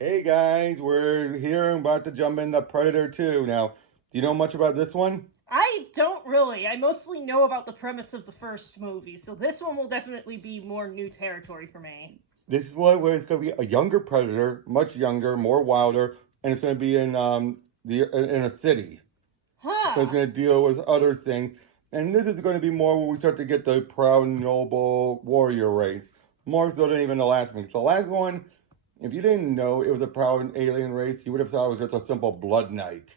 Hey guys, we're here and about to jump into Predator 2. Now, do you know much about this one? I don't really. I mostly know about the premise of the first movie, so this one will definitely be more new territory for me. This is what where it's going to be a younger Predator, much younger, more wilder, and it's going to be in a city. So it's Huh. going to deal with other things. And this is going to be more when we start to get the proud Nobel Warrior Race, more so than even the last one. The last one, if you didn't know it was a proud alien race, you would have thought it was just a simple blood knight.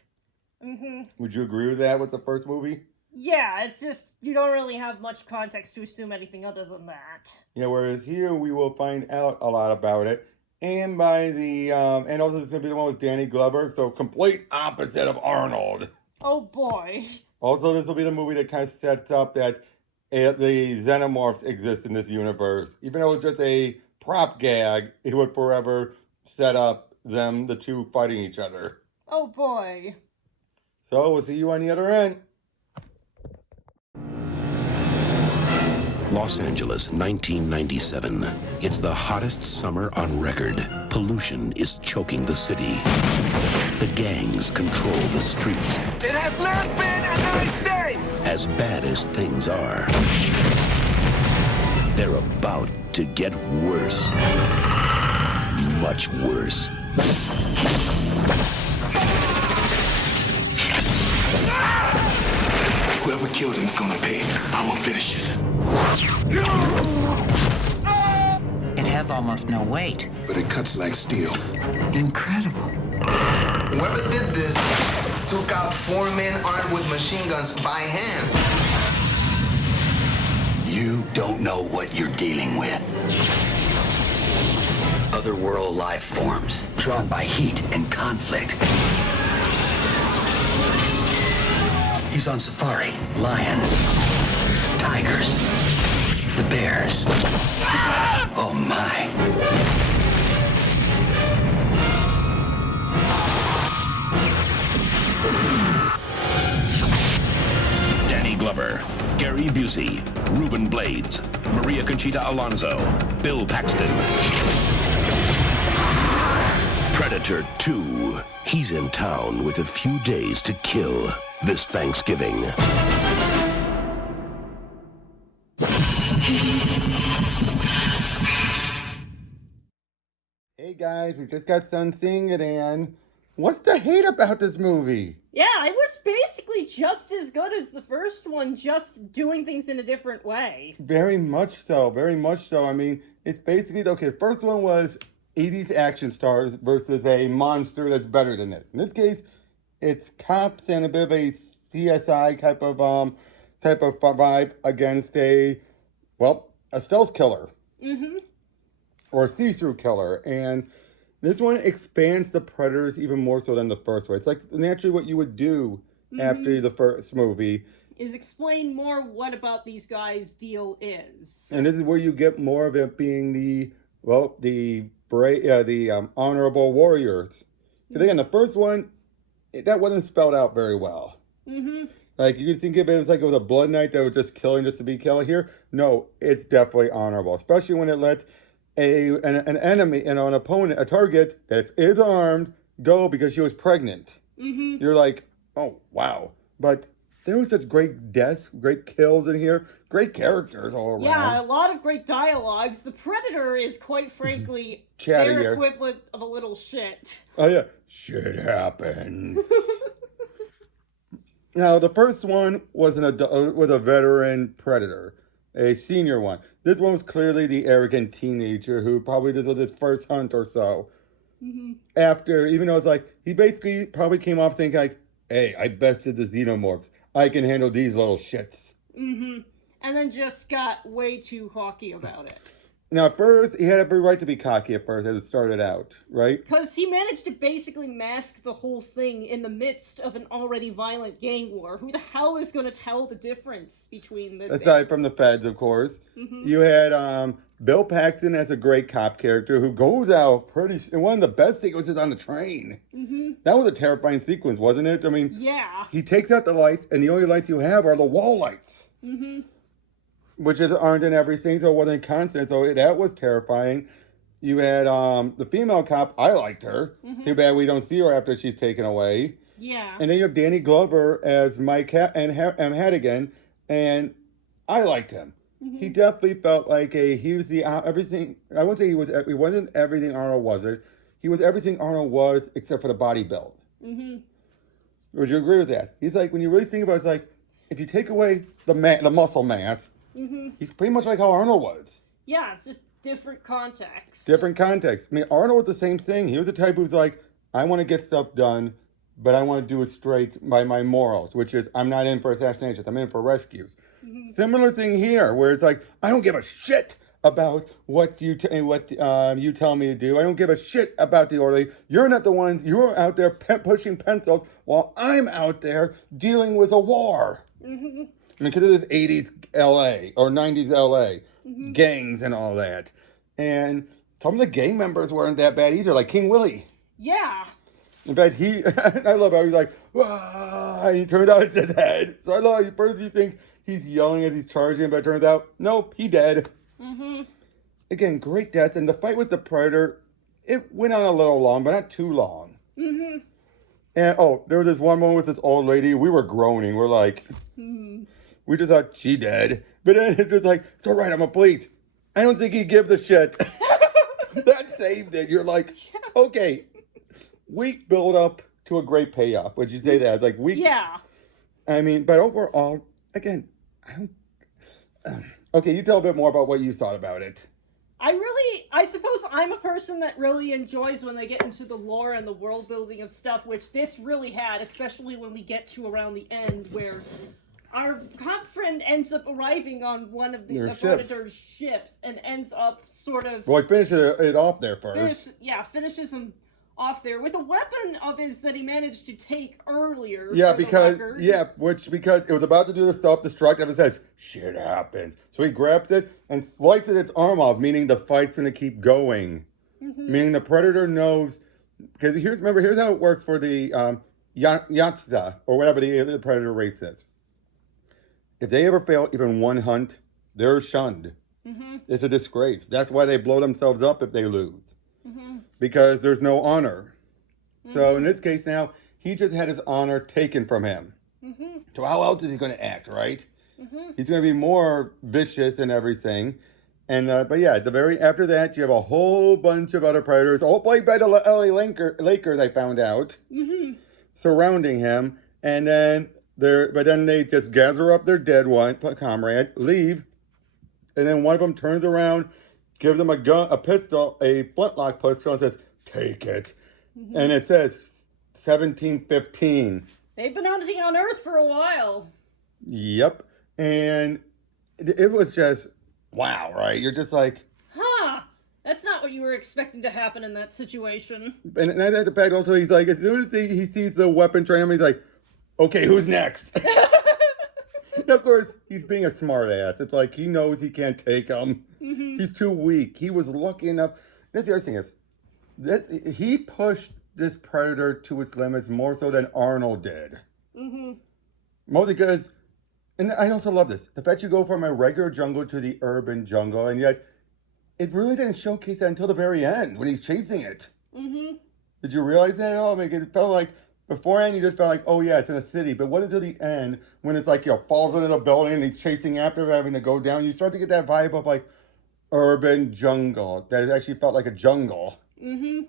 Mm-hmm. Would you agree with that with the first movie? Yeah, it's just you don't really have much context to assume anything other than that. Yeah, whereas here we will find out a lot about it. And also it's gonna be the one with Danny Glover, so complete opposite of Arnold. Oh boy. Also, this will be the movie that kind of sets up that the xenomorphs exist in this universe. Even though it's just a prop gag, it would forever set up the two fighting each other. Oh boy. So we'll see you on the other end. Los Angeles, 1997. It's the hottest summer on record. Pollution is choking the city. The gangs control the streets. It has not been a nice day! As bad as things are, they're about to get worse. Much worse. Whoever killed him is gonna pay. I'm gonna finish it. It has almost no weight. But it cuts like steel. Incredible. Whoever did this took out 4 men armed with machine guns by hand. You don't know what you're dealing with. Otherworld life forms, drawn by heat and conflict. He's on safari. Lions, tigers, the bears. Oh my. Danny Glover, Gary Busey, Reuben Blades, Maria Conchita Alonso, Bill Paxton. Predator 2. He's in town with a few days to kill this Thanksgiving. Hey guys, we just got done seeing it, and what's the hate about this movie? Yeah, it was basically just as good as the first one, just doing things in a different way. Very much so, very much so. I mean, it's basically, okay, the first one was 80s action stars versus a monster that's better than it. In this case, it's cops and a bit of a CSI type of vibe against a stealth killer. Mm-hmm. Or a see-through killer. And this one expands the predators even more so than the first one. It's like naturally what you would do after the first movie. Is explain more what about these guys' deal is. And this is where you get more of it being the honorable warriors. Because again, the first one, that wasn't spelled out very well. Mm-hmm. Like, you could think of it as like it was a blood knight that was just killing just to be killing. Here, no, it's definitely honorable. Especially when it lets an enemy, an opponent, a target that is armed, go because she was pregnant. Mm-hmm. You're like, oh, wow. But there was such great deaths, great kills in here, great characters all around. Yeah, a lot of great dialogues. The Predator is, quite frankly, Chattier. their equivalent of a little shit. Oh, yeah. Shit happens. Now, the first one was was a veteran Predator, a senior one. This one was clearly the arrogant teenager who probably this was his first hunt or so. Mm-hmm. After, even though it's like, he basically probably came off thinking like, hey, I bested the xenomorphs. I can handle these little shits. Mm-hmm. And then just got way too cocky about it. Now, at first, he had every right to be cocky at first as it started out, right? Because he managed to basically mask the whole thing in the midst of an already violent gang war. Who the hell is going to tell the difference between the... Aside from the feds, of course. Mm-hmm. You had Bill Paxton as a great cop character who goes out and one of the best sequences on the train. Mm-hmm. That was a terrifying sequence, wasn't it? I mean, yeah. He takes out the lights, and the only lights you have are the wall lights. Mm-hmm. Which aren't in everything, so it wasn't constant. So that was terrifying. You had the female cop. I liked her. Too bad we don't see her after she's taken away. Yeah. And then you have Danny Glover as Mike Harrigan, and I liked him. He definitely felt like he was the everything. I wouldn't say he wasn't everything Arnold was. He was everything Arnold was except for the body build. Would you agree with that? He's like, when you really think about it, it's like, if you take away the muscle mass, he's pretty much like how Arnold was. Yeah, it's just different context. Different context. I mean, Arnold was the same thing. He was the type who's like, I want to get stuff done, but I want to do it straight by my morals, which is, I'm not in for assassinations, I'm in for rescues. Similar thing here, where it's like, I don't give a shit about what you tell me to do. I don't give a shit about the orderly. You're not the ones. You're out there pushing pencils while I'm out there dealing with a war. I mean, because of this 80s LA or 90s LA, gangs and all that. And some of the gang members weren't that bad either, like King Willie. Yeah. In fact, I love how he's like, "Wah," and he turns out it's his head. So I love how first you think he's yelling as he's charging, but it turns out, nope, he dead. Again, great death. And the fight with the Predator, it went on a little long, but not too long. And, there was this one moment with this old lady. We were groaning. We're like, we just thought she dead. But then it's just like, it's all right, I'm a police. I don't think he'd give the shit. That saved it. You're like, okay, weak build up to a great payoff. Would you say that? It's like weak. Yeah. I mean, but overall, again, I don't. Okay, you tell a bit more about what you thought about it. I suppose I'm a person that really enjoys when they get into the lore and the world building of stuff, which this really had, especially when we get to around the end where our cop friend ends up arriving on one of the Predator's ships and ends up sort of... Well, he finishes it off there first. Finishes him off there with a weapon of his that he managed to take earlier. Yeah, because it was about to do the self-destruct, and it says, shit happens. So he grabs it and slices its arm off, meaning the fight's going to keep going. Meaning the Predator knows, because here's how it works for the Yahtza, or whatever the Predator race is. If they ever fail even one hunt, they're shunned. It's a disgrace. That's why they blow themselves up if they lose. Because there's no honor. So in this case now, he just had his honor taken from him. So how else is he going to act, right? He's going to be more vicious and everything. And but yeah, after that, you have a whole bunch of other Predators, all played by the LA Lakers, I found out, surrounding him. And then they just gather up their dead comrade, leave, and then one of them turns around, gives them a gun, a pistol, a flintlock pistol, and says, "Take it." And it says 1715. They've been hunting on Earth for a while. Yep. And it was just, wow, right? You're just like... That's not what you were expecting to happen in that situation. And that's the fact also, he's like, as soon as he sees the weapon train, he's like, okay, who's next? And of course, he's being a smart ass. It's like, he knows he can't take him. He's too weak. He was lucky enough. That's the other thing is, he pushed this Predator to its limits more so than Arnold did. Mostly because, and I also love this, the fact you go from a regular jungle to the urban jungle, and yet it really didn't showcase that until the very end when he's chasing it. Did you realize that at all? I mean, it felt like beforehand you just felt like, oh yeah, it's in a city, but what until the end when it's like, falls into the building and he's chasing after him, having to go down, you start to get that vibe of like urban jungle, that it actually felt like a jungle. Even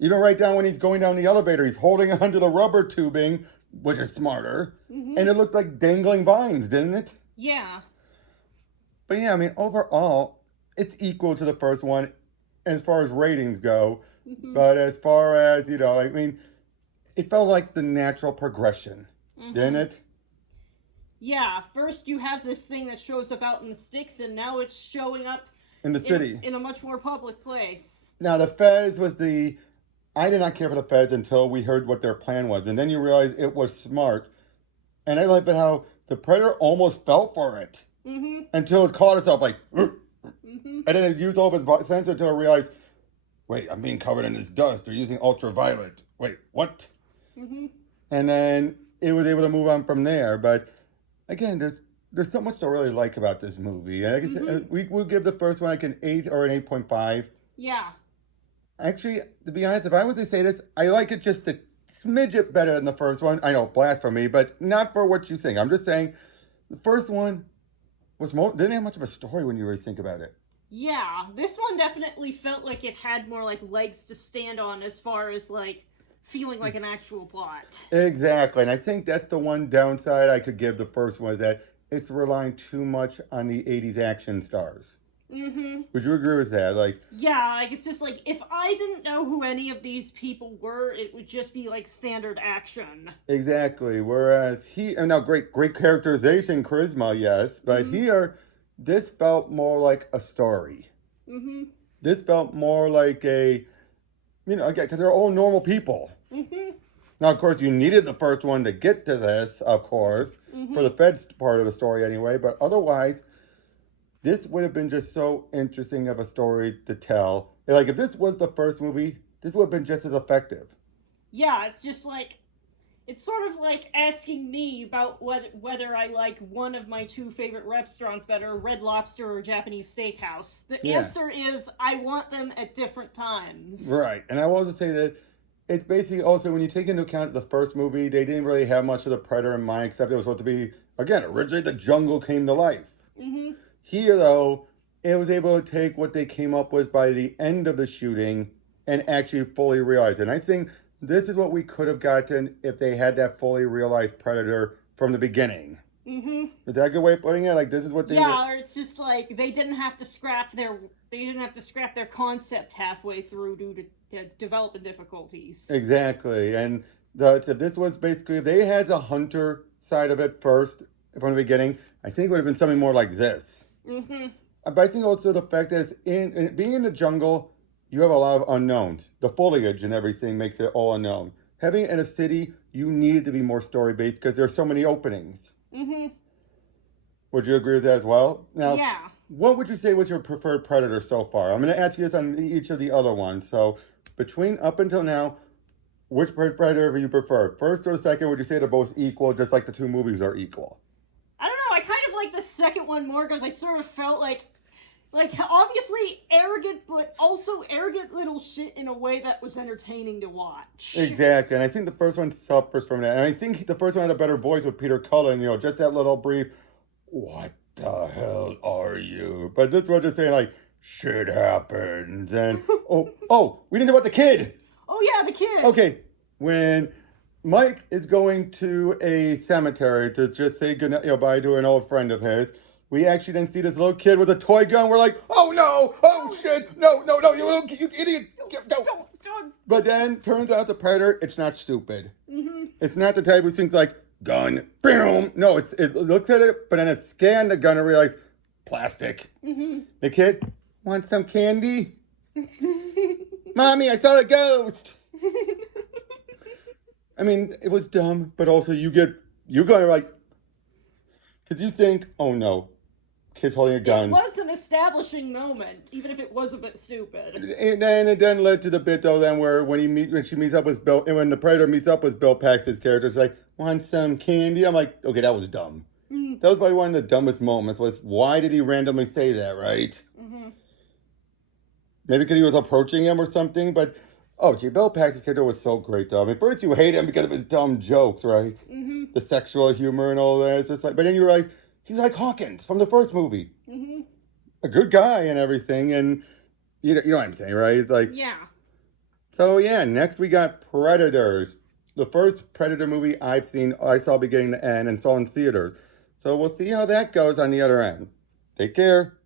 right down when he's going down the elevator, he's holding onto the rubber tubing, which is smarter, and it looked like dangling vines, didn't it? Yeah. But yeah, I mean, overall, it's equal to the first one as far as ratings go, but as far as, I mean, it felt like the natural progression, didn't it? Yeah, first you have this thing that shows up out in the sticks, and now it's showing up in the city. In a much more public place. Now, the Feds I did not care for the Feds until we heard what their plan was, and then you realize it was smart. And I like how the Predator almost fell for it until it caught itself like, and then it used all of its sensor until it realized, wait, I'm being covered in this dust. They're using ultraviolet. Wait, what? And then it was able to move on from there. But again, there's so much to really like about this movie. And like I said, we'll give the first one like an 8 or an 8.5. Yeah. Actually, to be honest, if I was to say this, I like it just a smidget better than the first one. I know, blasphemy, but not for what you think. I'm just saying the first one didn't have much of a story when you really think about it. Yeah, this one definitely felt like it had more like legs to stand on as far as like feeling like an actual plot. Exactly, and I think that's the one downside I could give the first one, is that it's relying too much on the 80s action stars. Mm-hmm. Would you agree with that? Like, yeah, like it's just like if I didn't know who any of these people were, it would just be like standard action. exactly. Whereas and now great characterization, charisma, yes, but here, this felt more like a story. Mm-hmm. This felt more like again, because they're all normal people. Mm-hmm. Now, of course, you needed the first one to get to this, of course, for the Fed's part of the story anyway, but otherwise, this would have been just so interesting of a story to tell. Like, if this was the first movie, this would have been just as effective. Yeah, it's just like, it's sort of like asking me about whether I like one of my two favorite restaurants better, Red Lobster or Japanese Steakhouse. The answer is, I want them at different times. Right, and I will also say that it's basically also, when you take into account the first movie, they didn't really have much of the Predator in mind, except it was supposed to be, again, originally the jungle came to life. Mm-hmm. Here, though, it was able to take what they came up with by the end of the shooting and actually fully realize it. And I think this is what we could have gotten if they had that fully realized Predator from the beginning. Mm-hmm. Is that a good way of putting it? Like, this is what they... Yeah, or it's just like they didn't have to scrap their concept halfway through due to development difficulties. Exactly. And if this was basically, if they had the hunter side of it first from the beginning, I think it would have been something more like this. Mm-hmm. But I think also the fact that it's being in the jungle, you have a lot of unknowns. The foliage and everything makes it all unknown. Having it in a city, you need it to be more story-based because there's so many openings. Mm-hmm. Would you agree with that as well? Now, yeah. What would you say was your preferred Predator so far? I'm going to ask you this on each of the other ones. So, up until now, which Predator have you preferred? First or second, would you say they're both equal, just like the two movies are equal? I don't know, I kind of like the second one more because I sort of felt like obviously arrogant, but also arrogant little shit in a way that was entertaining to watch. Exactly, and I think the first one suffers from that. And I think the first one had a better voice with Peter Cullen, just that little brief, what the hell are you? But this was just saying, like, shit happens, and, we didn't know about the kid! Oh yeah, the kid! Okay, when Mike is going to a cemetery to just say goodnight, bye to an old friend of his, we actually then see this little kid with a toy gun. We're like, oh no! Oh shit! No, you idiot! Don't. But then, turns out the Predator, it's not stupid. Mm-hmm. It's not the type who thinks like, gun, boom! No, it looks at it, but then it scanned the gun and realized, plastic. Mm-hmm. The kid, want some candy? Mommy, I saw a ghost! I mean, it was dumb, but also you're going like, because you think, oh no, kid's holding a gun. It was an establishing moment, even if it was a bit stupid. And then it then led to the bit though, then where when she meets up with Bill, and when the Predator meets up with Bill Paxton's character, it's like, want some candy? I'm like, okay, that was dumb. Mm. That was probably one of the dumbest moments. Was why did he randomly say that, right? Mm-hmm. Maybe because he was approaching him or something, but Bill Paxton's character was so great though. I mean, first you hate him because of his dumb jokes, right? Mm-hmm. The sexual humor and all that. It's just like, but then you realize he's like Hawkins from the first movie. Mm-hmm. A good guy and everything, and you know what I'm saying, right? It's like, yeah. So yeah, next we got Predators. The first Predator movie I saw beginning to end and saw in theaters. So we'll see how that goes on the other end. Take care.